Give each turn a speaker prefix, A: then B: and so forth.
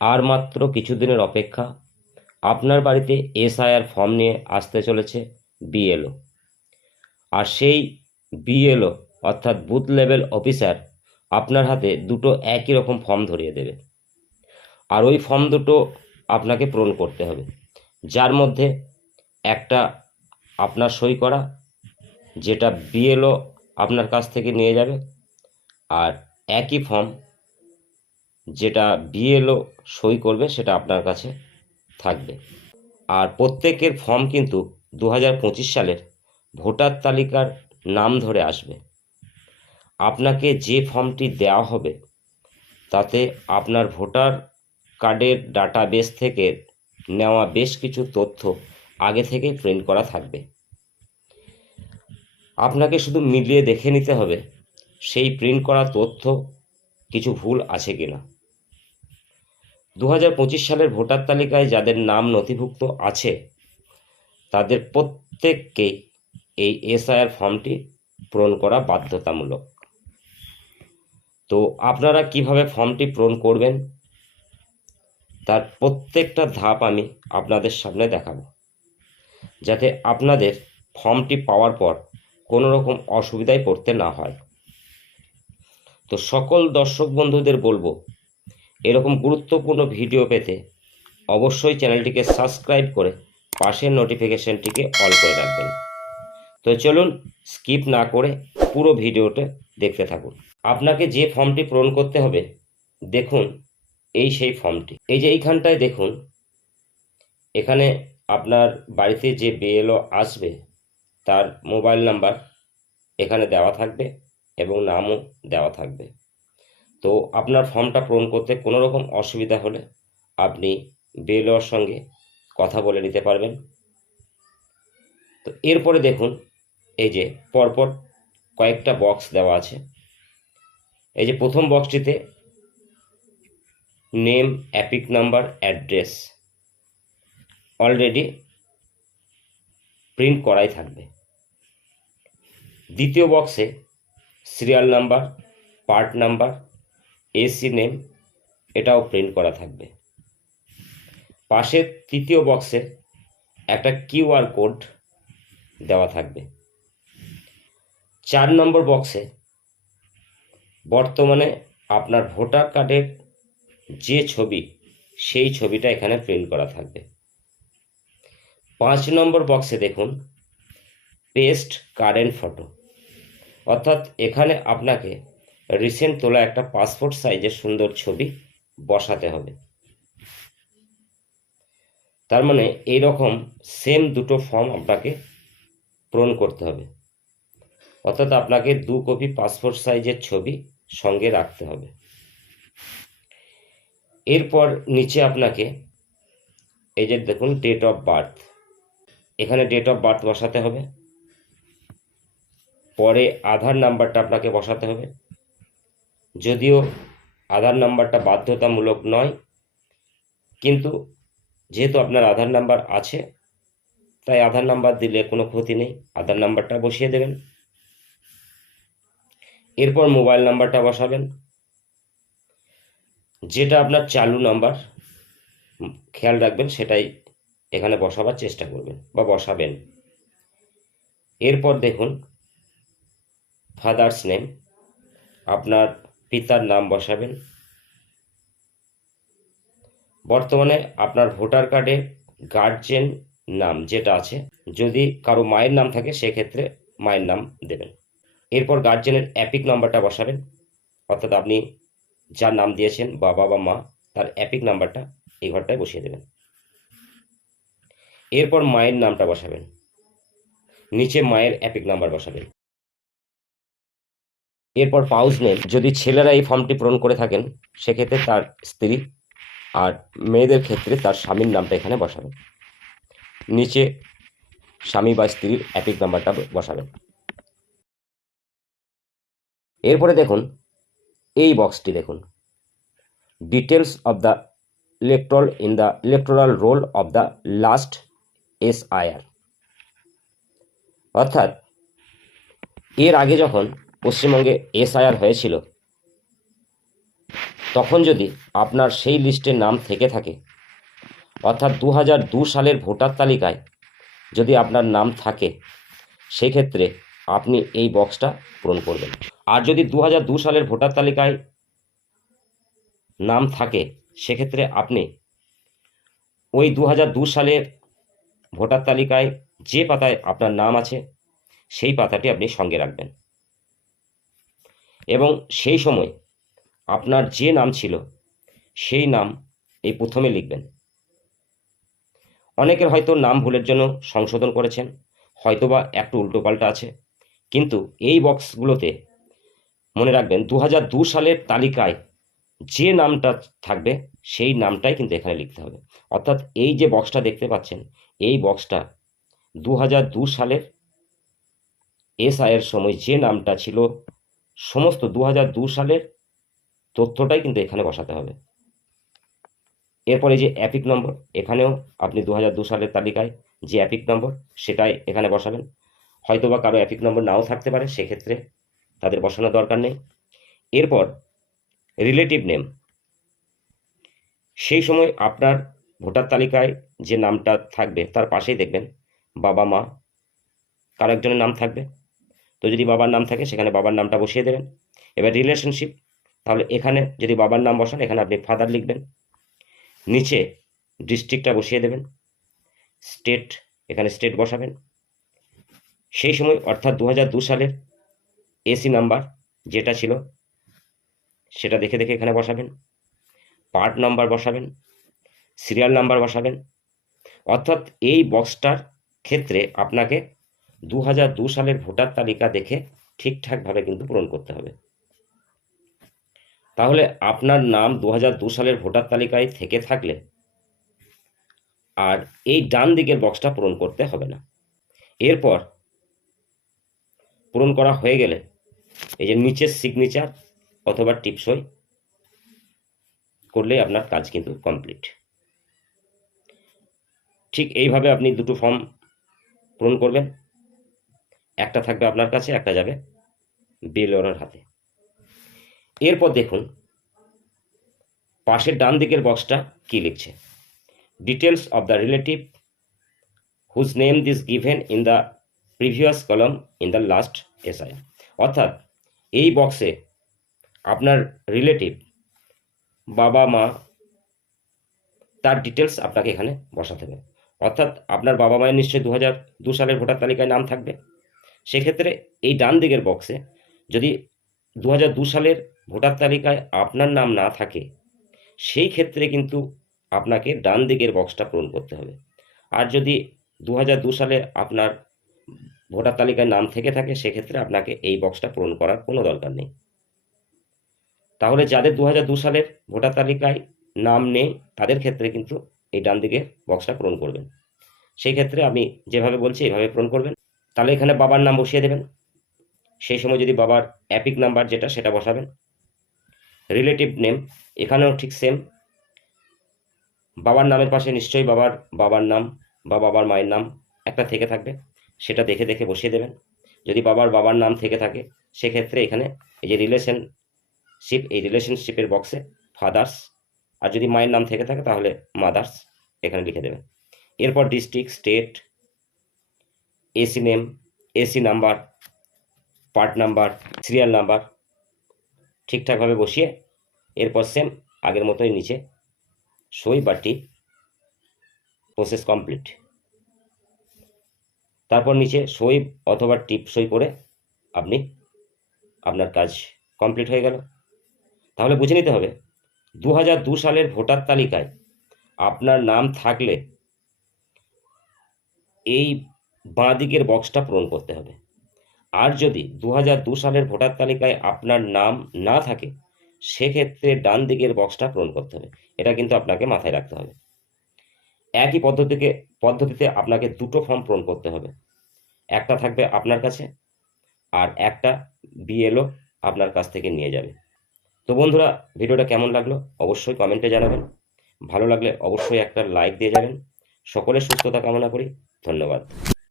A: আর মাত্র কিছুদিনের অপেক্ষা। আপনার বাড়িতে এসআইআর ফর্ম নিয়ে আসতে চলেছে বিএলও। আর সেই বিএলও, অর্থাৎ বুথ লেভেল অফিসার, আপনার হাতে দুটো একই রকম ফর্ম ধরিয়ে দেবে। আর ওই ফর্ম দুটো আপনাকে পূরণ করতে হবে। যার মধ্যে একটা আপনার সই করা, যেটা বিএলও আপনার কাছ থেকে নিয়ে যাবে, আর একই ফর্ম, যেটা বিএলও সই করবে সেটা আপনার কাছে থাকবে। আর প্রত্যেকের ফর্ম কিন্তু দু হাজার পঁচিশ সালের ভোটার তালিকার নাম ধরে আসবে। আপনাকে যে ফর্মটি দেওয়া হবে, তাতে আপনার ভোটার কার্ডের ডাটাবেস থেকে নেওয়া বেশ কিছু তথ্য আগে থেকে প্রিন্ট করা থাকবে। আপনাকে শুধু মিলিয়ে দেখে নিতে হবে, সেই প্রিন্ট করা তথ্য কিছু ভুল আছে কিনা। দু হাজার পঁচিশ সালের ভোটার তালিকায় যাদের নাম নথিভুক্ত আছে, তাদের প্রত্যেককেই এই এসআইআর ফর্মটি পূরণ করা বাধ্যতামূলক। তো আপনারা কীভাবে ফর্মটি পূরণ করবেন, তার প্রত্যেকটা ধাপ আমি আপনাদের সামনে দেখাবো। যাতে আপনাদের ফর্মটি পাওয়ার পর কোনো রকম অসুবিধায় পড়তে না হয়। তো সকল দর্শক বন্ধুদের বলব এরকম গুরুত্বপূর্ণ ভিডিও পেতে অবশ্যই চ্যানেলটিকে সাবস্ক্রাইব করে পাশের নোটিফিকেশনটিকে অল করে রাখবেন। তো চলুন স্কিপ না করে পুরো ভিডিওটা দেখতে থাকুন। আপনাকে যে ফর্মটি পূরণ করতে হবে, দেখুন এই সেই ফর্মটি। এই যে এইখানটায় দেখুন, এখানে আপনার বাড়িতে যে বিএলও আসবে, তার মোবাইল নাম্বার এখানে দেওয়া থাকবে এবং নামও দেওয়া থাকবে। তো আপনার ফর্মটা পূরণ করতে কোনো রকম অসুবিধা হলে আপনি বিএলওর সঙ্গে কথা বলে নিতে পারবেন। তো এরপরে দেখুন, এই যে পরপর কয়েকটা বক্স দেওয়া আছে। এই যে প্রথম বক্সটিতে name EPIC number address already print করাই থাকবে। দ্বিতীয় বক্সে serial number part number AC name, এটাও প্রিন্ট করা থাকবে। পাশের তৃতীয় বক্সে একটা কিউআর কোড দেওয়া থাকবে। চার নম্বর বক্সে বর্তমানে আপনার ভোটার কার্ডের যে ছবি, সেই ছবিটা এখানে প্রিন্ট করা থাকবে। পাঁচ নম্বর বক্সে দেখুন পেস্ট কারেন্ট ফটো অর্থাৎ এখানে আপনাকে রিসেন্ট তোলা একটা পাসপোর্ট সাইজের সুন্দর ছবি বসাতে হবে। তার মানে এই রকম সেম দুটো ফর্ম আপনাকে পূরণ করতে হবে। অর্থাৎ আপনাকে দু কপি পাসপোর্ট সাইজের ছবি সঙ্গে রাখতে হবে। এরপর নিচে আপনাকে এই যে দেখুন ডেট অফ বার্থ এখানে ডেট অফ বার্থ বসাতে হবে। পরে আধার নাম্বারটা আপনাকে বসাতে হবে। যদিও আধার নাম্বারটা বাধ্যতামূলক নয়, কিন্তু যেহেতু আপনার আধার নাম্বার আছে, তাই আধার নাম্বার দিলে কোনো ক্ষতি নেই। আধার নাম্বারটা বসিয়ে দেবেন। এরপর মোবাইল নাম্বারটা বসাবেন। যেটা আপনার চালু নাম্বার, খেয়াল রাখবেন, সেটাই এখানে বসাবার চেষ্টা করবেন বা বসাবেন। এরপর দেখুন ফাদার্স নেম আপনার পিতার নাম বসাবেন। বর্তমানে আপনার ভোটার কার্ডে গার্জেন নাম যেটা আছে, যদি কারও মায়ের নাম থাকে, সেক্ষেত্রে মায়ের নাম দেবেন। এরপর গার্জেনের অ্যাপিক নাম্বারটা বসাবেন। অর্থাৎ আপনি যার নাম দিয়েছেন, বাবা বা মা, তার অ্যাপিক নাম্বারটা এই ঘরটায় বসিয়ে দেবেন। এরপর মায়ের নামটা বসাবেন। নিচে মায়ের অ্যাপিক নাম্বার বসাবেন। এরপর পাউস নেম যদি ছেলেরা এই ফর্মটি পূরণ করে থাকেন, সেক্ষেত্রে তার স্ত্রী আর মেয়েদের ক্ষেত্রে তার স্বামীর নামটা এখানে বসাবেন। নিচে স্বামী বা স্ত্রীর অ্যাপিক নাম্বারটা বসাবেন। এরপরে দেখুন, এই বক্সটি দেখুন। Details of the electoral in the electoral roll of the last S IR অর্থাৎ, এর আগে যখন পশ্চিমবঙ্গে এসআইআর হয়েছিল, তখন যদি আপনার সেই লিস্টে নাম থেকে থাকে, অর্থাৎ দু সালের ভোটার তালিকায় যদি আপনার নাম থাকে, সেক্ষেত্রে আপনি এই বক্সটা পূরণ করবেন। আর যদি দু সালের ভোটার তালিকায় নাম থাকে, সেক্ষেত্রে আপনি ওই দু সালের ভোটার তালিকায় যে পাতায় আপনার নাম আছে, সেই পাতাটি আপনি সঙ্গে রাখবেন। এবং সেই সময় আপনার যে নাম ছিল, সেই নাম এই প্রথমে লিখবেন। অনেকের হয়তো নাম ভুলের জন্য সংশোধন করেছেন, হয়তোবা একটু উল্টোপাল্টা আছে, কিন্তু এই বক্সগুলোতে মনে রাখবেন দু দু সালের তালিকায় যে নামটা থাকবে, সেই নামটাই কিন্তু এখানে লিখতে হবে। অর্থাৎ এই যে বক্সটা দেখতে পাচ্ছেন, এই বক্সটা দু দু সালের এসআইয়ের সময় যে নামটা ছিল সমস্ত দু সালের তথ্যটাই কিন্তু এখানে বসাতে হবে। এরপরে যে অ্যাপিক নম্বর, এখানেও আপনি দু দু সালের তালিকায় যে অ্যাপিক নম্বর, সেটাই এখানে বসাবেন। হয়তো বা কারও অ্যাপিক নম্বর নাও থাকতে পারে, সেক্ষেত্রে তাদের বসানোর দরকার নেই। এরপর রিলেটিভ নেম সেই সময় আপনার ভোটার তালিকায় যে নামটা থাকবে, তার পাশেই দেখবেন বাবা মা কারও একজনের নাম থাকবে। তো যদি বাবার নাম থাকে, সেখানে বাবার নামটা বসিয়ে দেবেন। এবার রিলেশনশিপ তাহলে এখানে যদি বাবার নাম বসান, এখানে আপনি ফাদার লিখবেন। নিচে ডিস্ট্রিক্টটা বসিয়ে দেবেন। স্টেট এখানে স্টেট বসাবেন। সেই সময়, অর্থাৎ দু সালের এসি নাম্বার যেটা ছিল, সেটা দেখে দেখে এখানে বসাবেন। পার্ট নাম্বার বসাবেন। সিরিয়াল নাম্বার বসাবেন। অর্থাৎ এই বক্সটার ক্ষেত্রে আপনাকে দু সালের ভোটার তালিকা দেখে ঠিকঠাকভাবে কিন্তু পূরণ করতে হবে। তাহলে আপনার নাম দু সালের ভোটার তালিকায় থেকে থাকলে আর এই ডান দিকের বক্সটা পূরণ করতে হবে না। এরপর পূরণ করা হয়ে গেলে এই যে নিচের সিগনেচার অথবা টিপসই করলেই আপনার কাজ কিন্তু কমপ্লিট ঠিক এইভাবে আপনি দুটো ফর্ম পূরণ করবেন। একটা থাকবে আপনার কাছে, একটা যাবে বিএলওর হাতে। এরপর দেখুন, পাশের ডান দিকের বক্সটা কি লিখছে? Details of the relative whose name this given in the previous column in the last SI অর্থাৎ, এই বক্সে আপনার রিলেটিভ বাবা, মা, তার ডিটেলস আপনাকে এখানে বসাতে হবে। অর্থাৎ, আপনার বাবা মায়ের নিশ্চয়ই দু সালের ভোটার তালিকায় নাম থাকবে। সেক্ষেত্রে এই ডান দিকের বক্সে যদি দু সালের ভোটার তালিকায় আপনার নাম না থাকে, সেই ক্ষেত্রে কিন্তু আপনাকে ডান দিকের বক্সটা পূরণ করতে হবে। আর যদি দু সালে আপনার ভোটার তালিকায় নাম থেকে থাকে, সেক্ষেত্রে আপনাকে এই বক্সটা পূরণ করার কোনো দরকার নেই। তাহলে যাদের দু সালের ভোটার তালিকায় নাম নেই, তাদের ক্ষেত্রে কিন্তু এই ডান দিকে বক্সটা পূরণ করবেন। সেই ক্ষেত্রে আমি যেভাবে বলছি এভাবে পূরণ করবেন। তাহলে এখানে বাবার নাম বসিয়ে দেবেন। সেই সময় যদি বাবার অ্যাপিক নাম্বার যেটা, সেটা বসাবেন। রিলেটিভ নেম, এখানেও ঠিক সেম। বাবার নামের পাশে নিশ্চয়ই বাবার বাবার নাম বা বাবার মায়ের নাম একটা থেকে থাকবে। সেটা দেখে দেখে বসিয়ে দেবেন। যদি বাবার বাবার নাম থেকে থাকে, সেক্ষেত্রে এখানে এই যে রিলেশনশিপ এই রিলেশনশিপের বক্সে ফাদার্স আর যদি মায়ের নাম থেকে থাকে, তাহলে মাদার্স এখানে লিখে দেবেন। এরপর district state AC name AC number part number serial number ঠিকঠাকভাবে বসিয়ে এরপর সেম আগের মতোই নিচে সই বা টিপ প্রসেস কমপ্লিট তারপর নিচে সই অথবা টিপ সই করে আপনি আপনার কাজ কমপ্লিট হয়ে গেল। তাহলে বুঝে নিতে হবে দু সালের ভোটার তালিকায় আপনার নাম থাকলে এই বাঁ দিকের বক্সটা পূরণ করতে হবে। আর যদি দু সালের ভোটার তালিকায় আপনার নাম না থাকে, সেক্ষেত্রে ডান দিকের বক্সটা পূরণ করতে হবে। এটা কিন্তু আপনাকে মাথায় রাখতে হবে। একই পদ্ধতিকে, পদ্ধতিতে আপনাকে দুটো ফর্ম পূরণ করতে হবে। একটা থাকবে আপনার কাছে আর একটা বিএলও আপনার কাছ থেকে নিয়ে যাবে। তো বন্ধুরা, ভিডিওটা কেমন লাগল অবশ্যই কমেন্টে জানাবেন। ভালো লাগলে অবশ্যই একটা লাইক দিয়ে যাবেন। সকলের সুস্থতা কামনা করি। ধন্যবাদ।